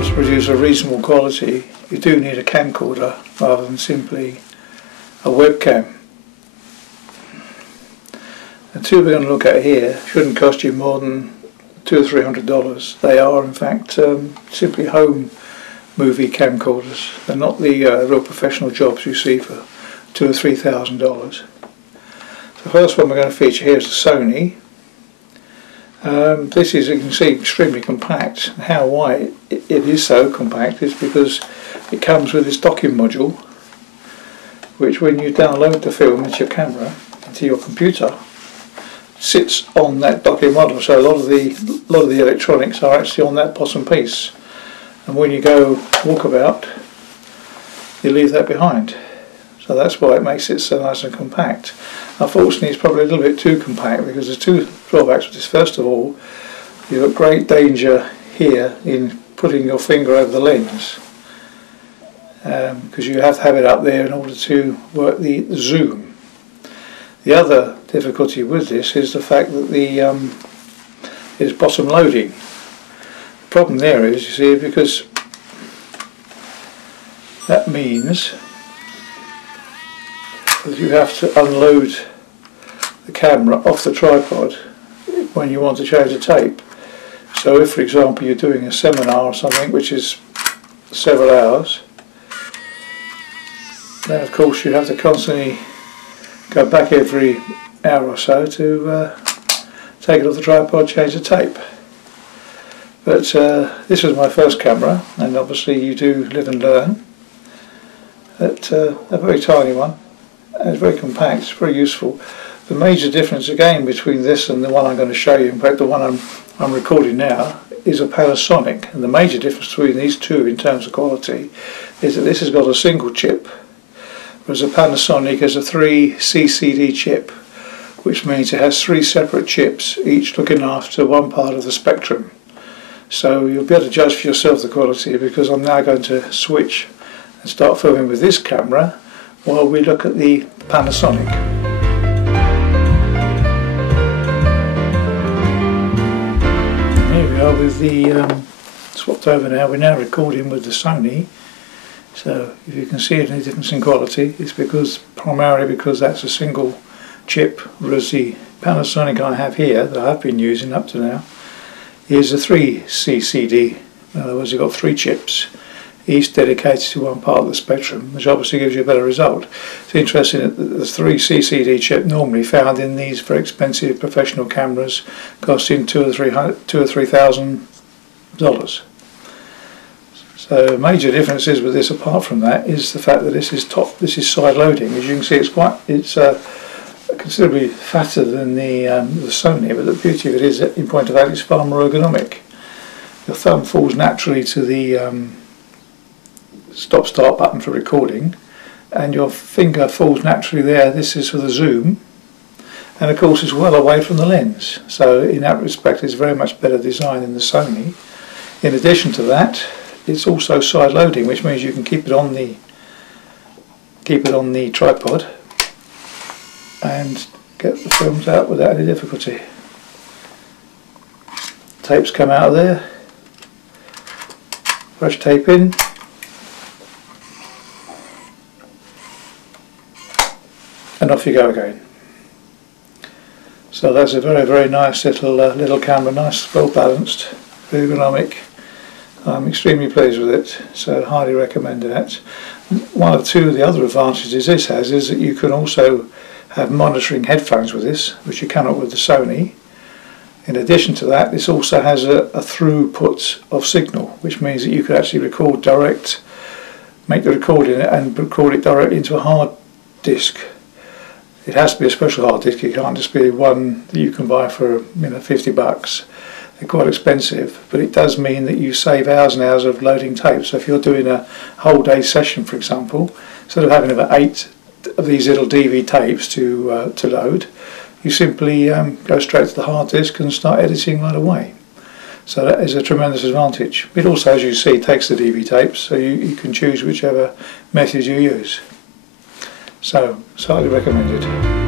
order to produce a reasonable quality, you do need a camcorder rather than simply a webcam. The two we're going to look at here shouldn't cost you more than $200 or $300. They are in fact simply home movie camcorders. They're not the real professional jobs you see for $2,000 or $3,000. The first one we're going to feature here is the Sony. This is, you can see, extremely compact. Why it is so compact is because it comes with this docking module, which when you download the film into your camera, into your computer, sits on that docking module. So a lot of the electronics are actually on that bottom piece, and when you go walkabout, you leave that behind. So that's why it makes it so nice and compact. Unfortunately, it's probably a little bit too compact because there's two drawbacks with this. First of all, you've got great danger here in putting your finger over the lens, because you have to have it up there in order to work the zoom. The other difficulty with this is the fact that it's bottom loading. The problem there is, you see, because that means that you have to unload the camera off the tripod when you want to change the tape. So if, for example, you're doing a seminar or something which is several hours, then of course you have to constantly go back every hour or so to take it off the tripod, change the tape. But this was my first camera, and obviously you do live and learn. But a very tiny one. It's very compact, it's very useful. The major difference again between this and the one I'm going to show you, in fact the one I'm recording now, is a Panasonic. And the major difference between these two in terms of quality is that this has got a single chip, whereas a Panasonic has a 3 CCD chip, which means it has 3 separate chips, each looking after one part of the spectrum. So you'll be able to judge for yourself the quality, because I'm now going to switch and start filming with this camera while we look at the Panasonic. Here we are with the swapped over now. We're now recording with the Sony. So if you can see any difference in quality, it's primarily because that's a single chip, whereas the Panasonic I have here, that I've been using up to now, is a 3 CCD. In other words, you've got 3 chips, each dedicated to one part of the spectrum, which obviously gives you a better result. It's interesting that the 3 CCD chip normally found in these very expensive professional cameras costing $2,000 or $3,000. So major differences with this, apart from that, is the fact that this is side loading. As you can see, it's considerably fatter than the Sony, but the beauty of it is that, in point of fact, it's far more ergonomic. Your thumb falls naturally to the stop-start button for recording, and your finger falls naturally there. This is for the zoom, and of course it's well away from the lens. So in that respect, it's very much better design than the Sony. In addition to that, it's also side loading, which means you can keep it on the tripod and get the films out without any difficulty. Tapes come out of there, brush tape in, and off you go again. So that's a very, very nice little camera, nice, well balanced, ergonomic. I'm extremely pleased with it, so highly recommend that. One of the other advantages this has is that you can also have monitoring headphones with this, which you cannot with the Sony. In addition to that, this also has a throughput of signal, which means that you could actually record direct, make the recording and record it directly into a hard disk. It has to be a special hard disk. It can't just be one that you can buy for $50. They're quite expensive, but it does mean that you save hours and hours of loading tapes. So if you're doing a whole day session, for example, instead of having about 8 of these little DV tapes to load, you simply go straight to the hard disk and start editing right away. So that is a tremendous advantage. It also, as you see, takes the DV tapes, so you can choose whichever method you use. So, highly recommended.